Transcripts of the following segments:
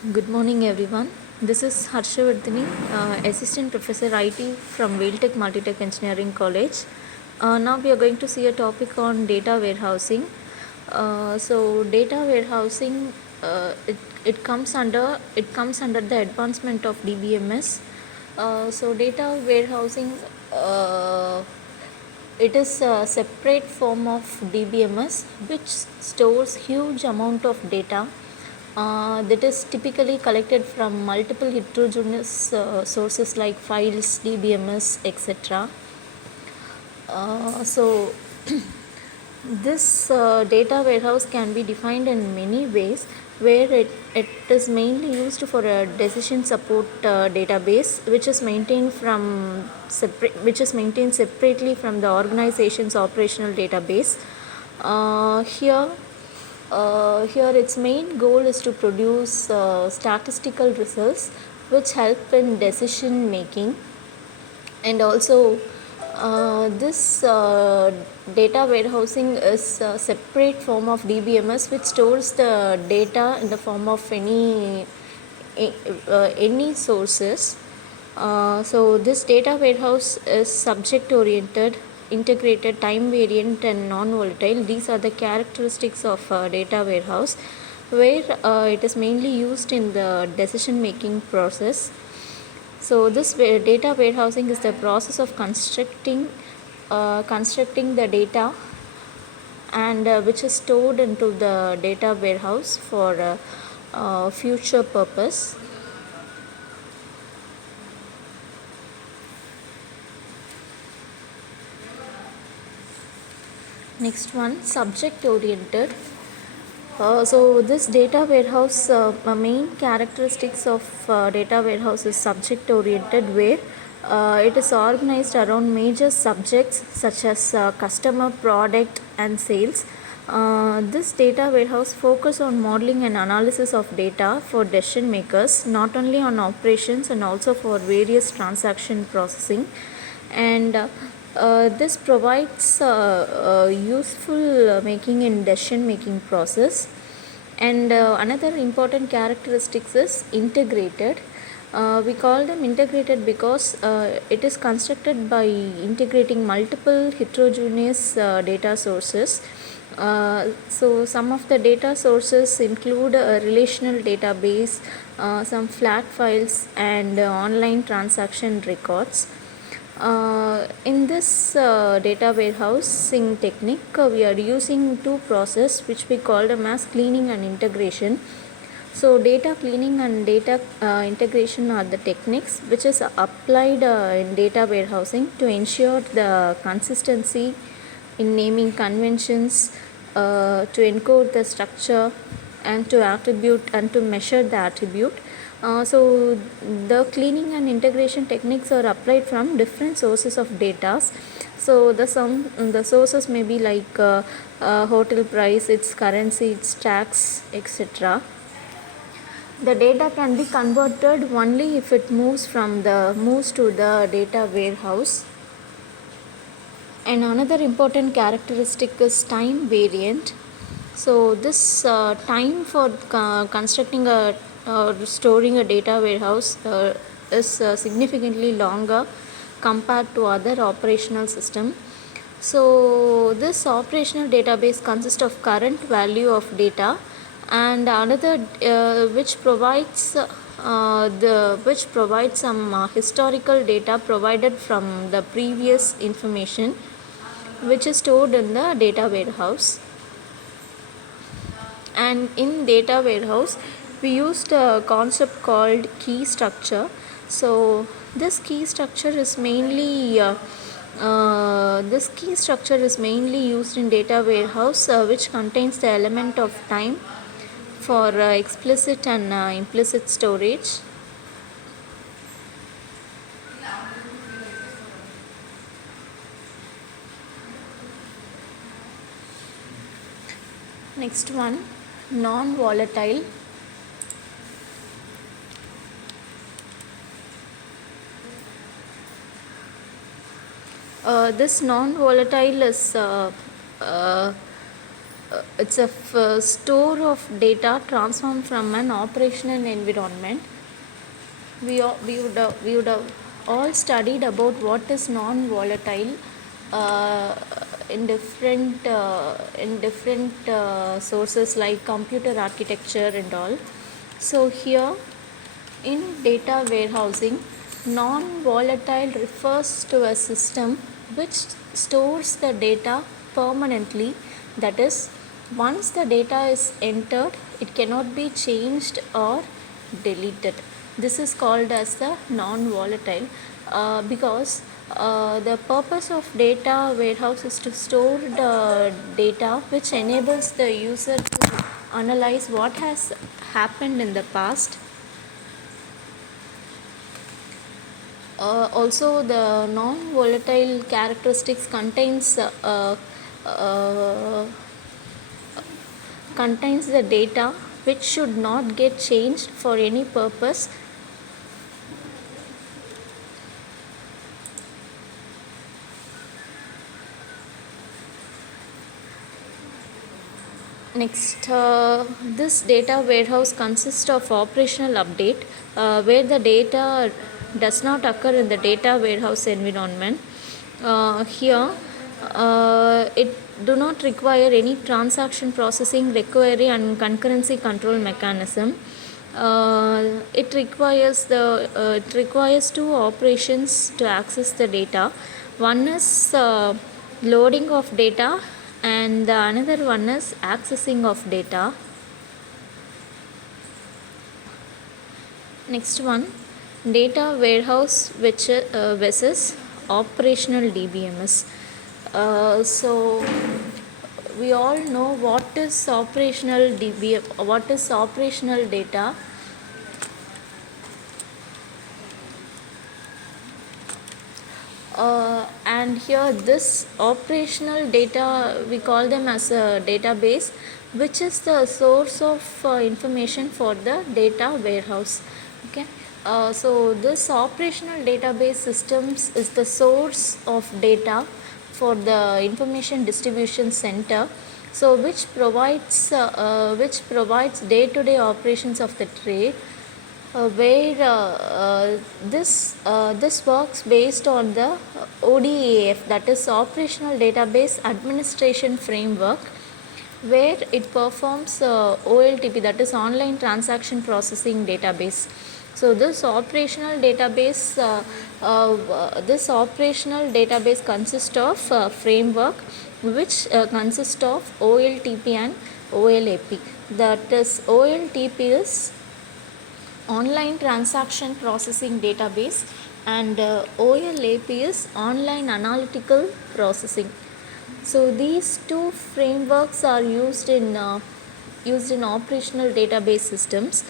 Good morning, everyone. This is Harshavardhini, Assistant Professor IT from Wheeltech Multitech Engineering College. Now we are going to see a topic on data warehousing. Data warehousing it comes under the advancement of DBMS. Data warehousing uh, it is a separate form of DBMS which stores huge amount of data that is typically collected from multiple heterogeneous sources like files, DBMS, etc. So this data warehouse can be defined in many ways, where it is mainly used for a decision support database which is maintained separately from the organization's operational database. Here its main goal is to produce statistical results which help in decision making. And also this data warehousing is a separate form of DBMS which stores the data in the form of any sources. So this data warehouse is subject oriented, integrated, time variant and non-volatile. These are the characteristics of data warehouse, where it is mainly used in the decision making process. So this data warehousing is the process of constructing the data, and which is stored into the data warehouse for future purpose. Next one, subject oriented. So this data warehouse, main characteristics of data warehouse is subject oriented, where it is organized around major subjects such as customer, product and sales. This data warehouse focus on modeling and analysis of data for decision makers, not only on operations and also for various transaction processing. And this provides useful making in decision making process. And another important characteristics is integrated. We call them integrated because it is constructed by integrating multiple heterogeneous data sources. So some of the data sources include a relational database, some flat files and online transaction records. In this data warehousing technique, we are using two processes which we call them as cleaning and integration. So data cleaning and data integration are the techniques which is applied in data warehousing to ensure the consistency in naming conventions, to encode the structure and to attribute and to measure the attribute. So the cleaning and integration techniques are applied from different sources of data. So the sources may be like hotel price, its currency, its tax, etc. The data can be converted only if it moves to the data warehouse. And another important characteristic is time variant. So this time for constructing a storing a data warehouse is significantly longer compared to other operational system. So this operational database consists of current value of data, and another which provides some historical data provided from the previous information which is stored in the data warehouse. And in data warehouse we used a concept called key structure. So this key structure is mainly used in data warehouse, which contains the element of time for explicit and implicit storage. Next one, non-volatile. This non-volatile is it's a store of data transformed from an operational environment. We would have all studied about what is non-volatile uh, in different sources like computer architecture and all. So here in data warehousing, non-volatile refers to a system which stores the data permanently. That is, once the data is entered, it cannot be changed or deleted. This is called as the non-volatile because the purpose of data warehouse is to store the data, which enables the user to analyze what has happened in the past. Also, the non-volatile characteristics uh, contains the data which should not get changed for any purpose. Next, this data warehouse consists of operational update where the data does not occur in the data warehouse environment. Here, it do not require any transaction processing, recovery and concurrency control mechanism. It requires two operations to access the data. One is loading of data and the another one is accessing of data. Next one, data warehouse which versus operational DBMS. So we all know what is operational DBM, what is operational data. And here this operational data, we call them as a database, which is the source of information for the data warehouse. Okay, so this operational database systems is the source of data for the information distribution center, so which provides day-to-day operations of the trade, where this works based on the ODAF, that is Operational Database Administration Framework, where it performs OLTP, that is Online Transaction Processing Database. So this operational database consists of framework which consists of OLTP and OLAP. That is, OLTP is Online Transaction Processing Database and OLAP is Online Analytical Processing. So these two frameworks are used in operational database systems.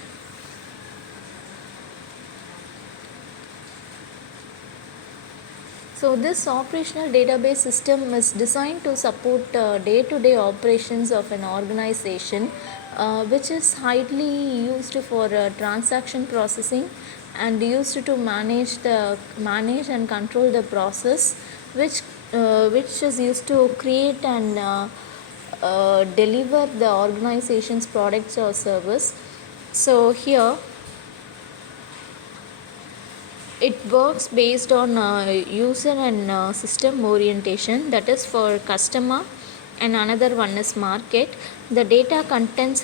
So this operational database system is designed to support day-to-day operations of an organization, which is highly used for transaction processing and used to manage and control the process, which is used to create and deliver the organization's products or service. So here it works based on user and system orientation, that is for customer, and another one is market. The data contents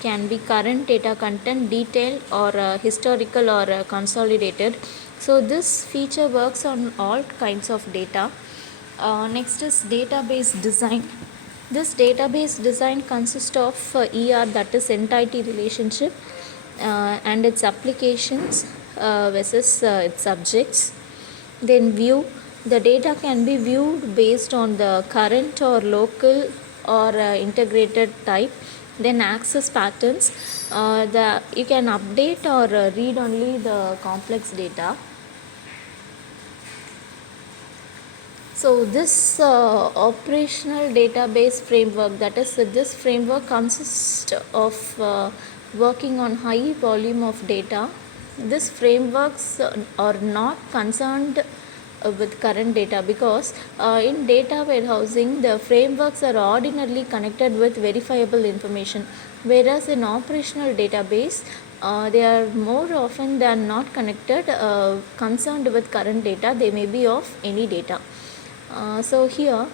can be current data content, detailed or historical or consolidated. So this feature works on all kinds of data. Next is database design. This database design consists of ER, that is entity relationship, and its applications versus its subjects. Then view, the data can be viewed based on the current or local or integrated type. Then access patterns, you can update or read only the complex data. So this operational database framework, that is this framework consists of working on high volume of data. These frameworks are not concerned with current data, because in data warehousing the frameworks are ordinarily connected with verifiable information, whereas in operational database they are more often than not connected, concerned with current data. They may be of any data. So here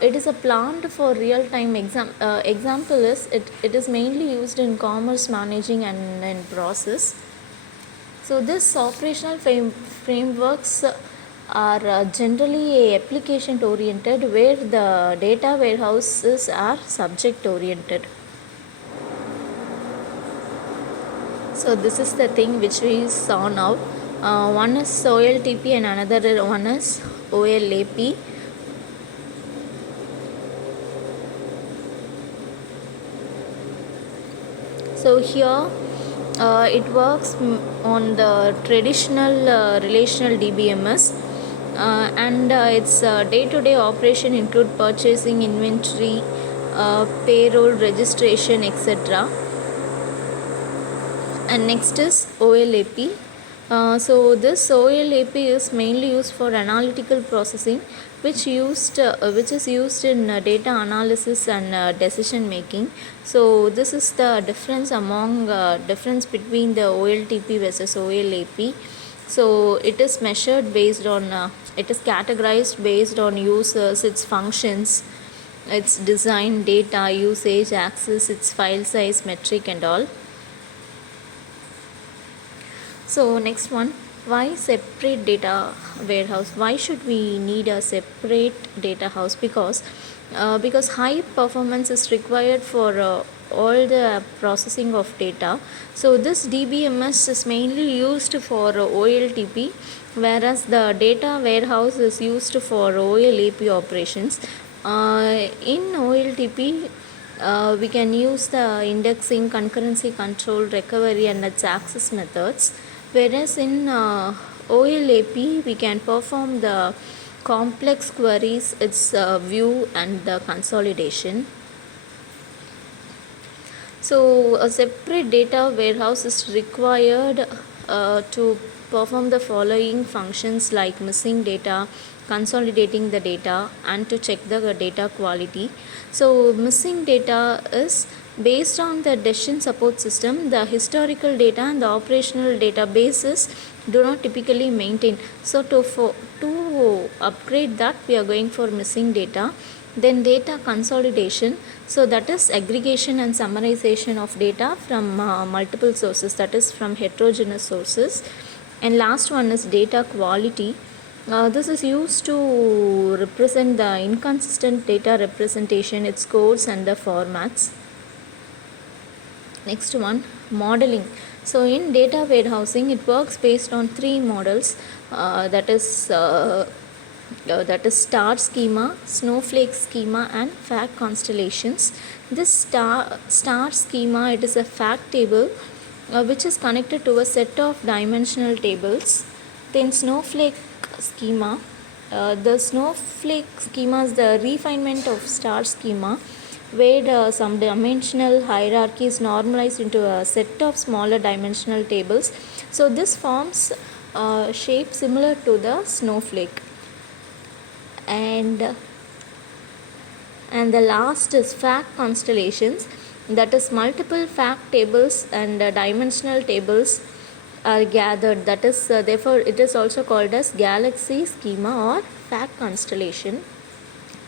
it is a plant for real-time example is it is mainly used in commerce managing and in process. So this operational frameworks are generally application oriented, where the data warehouses are subject oriented. So this is the thing which we saw now. One is OLTP and another one is OLAP. So here it works on the traditional relational DBMS, and its day-to-day operation include purchasing, inventory, payroll, registration, etc. And next is OLAP. So this OLAP is mainly used for analytical processing, which is used in data analysis and decision making. So this is the difference between the OLTP versus OLAP. So it is measured based on it is categorized based on users, its functions, its design, data, usage, access, its file size, metric and all. So next one, why separate data warehouse? Why should we need a separate data house? Because high performance is required for all the processing of data. So this DBMS is mainly used for OLTP, whereas the data warehouse is used for OLAP operations. In OLTP we can use the indexing, concurrency control, recovery and its access methods, whereas in OLAP we can perform the complex queries, its view and the consolidation. So a separate data warehouse is required to perform the following functions like missing data, consolidating the data and to check the data quality. So missing data is based on the decision support system. The historical data and the operational databases do not typically maintain. So to upgrade that, we are going for missing data. Then data consolidation, so that is aggregation and summarization of data from multiple sources, that is from heterogeneous sources. And last one is data quality. This is used to represent the inconsistent data representation, its codes and the formats. Next one, modeling. So in data warehousing it works based on three models, that is star schema, snowflake schema and fact constellations. This star schema, it is a fact table which is connected to a set of dimensional tables. Then snowflake schema, the snowflake schema is the refinement of star schema, where some dimensional hierarchy is normalized into a set of smaller dimensional tables. So this forms shape similar to the snowflake. And the last is fact constellations, that is multiple fact tables and dimensional tables are gathered, that is therefore it is also called as galaxy schema or fact constellation.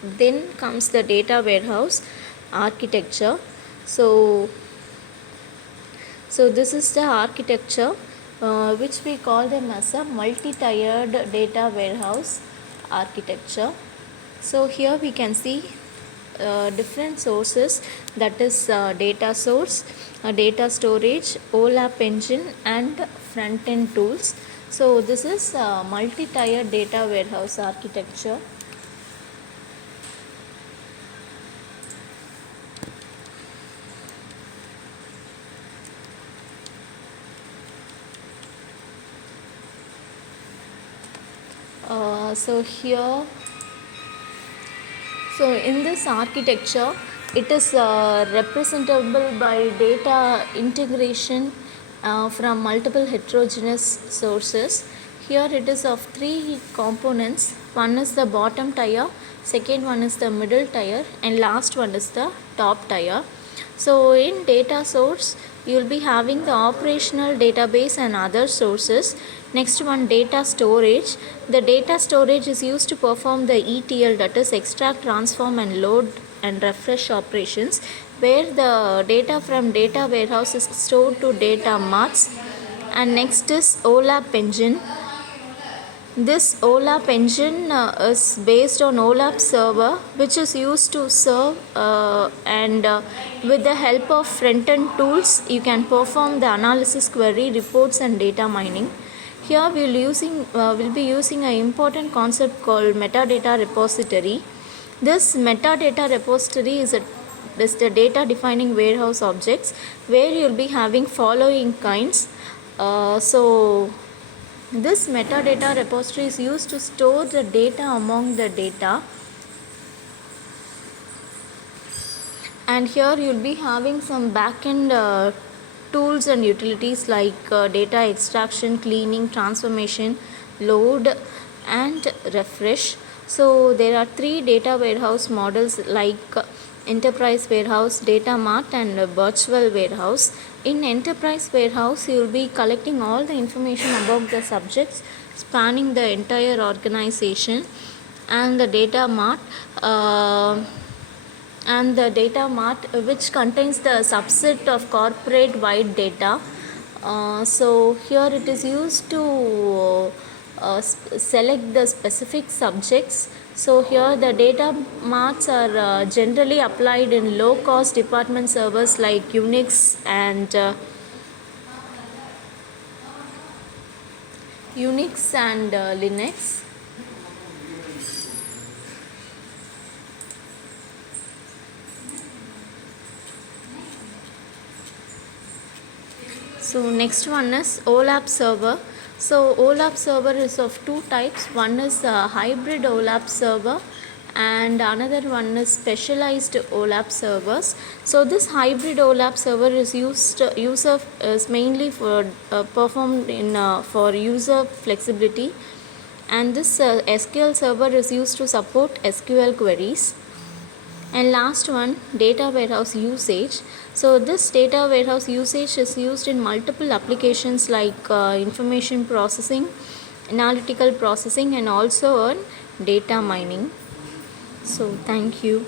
Then comes the data warehouse architecture. So this is the architecture which we call them as a multi-tiered data warehouse architecture. So here we can see different sources, that is data source, data storage, OLAP engine and front-end tools. So this is multi-tiered data warehouse architecture. So in this architecture it is representable by data integration from multiple heterogeneous sources. Here it is of three components. One is the bottom tier, second one is the middle tier, and last one is the top tier. So in data source, you will be having the operational database and other sources. Next one, data storage. The data storage is used to perform the ETL, that is extract, transform and load and refresh operations, where the data from data warehouse is stored to data marts. And next is OLAP engine. This OLAP engine is based on OLAP server, which is used to serve and with the help of front-end tools, you can perform the analysis, query, reports and data mining. Here we will be using an important concept called metadata repository. This metadata repository is the data defining warehouse objects, where you will be having following kinds. This metadata repository is used to store the data among the data, and here you will be having some backend tools and utilities like data extraction, cleaning, transformation, load and refresh. So there are three data warehouse models like enterprise warehouse, data mart and virtual warehouse. In enterprise warehouse, you will be collecting all the information about the subjects spanning the entire organization. And the data mart which contains the subset of corporate wide data. So here it is used to select the specific subjects. So here the data marts are generally applied in low cost department servers like Unix and Linux. So next one is OLAP server. So OLAP server is of two types. One is a hybrid OLAP server and another one is specialized OLAP servers. So this hybrid OLAP server is mainly for performed in for user flexibility, and this SQL server is used to support SQL queries. And last one, data warehouse usage. So this data warehouse usage is used in multiple applications like information processing, analytical processing and also on data mining. So thank you.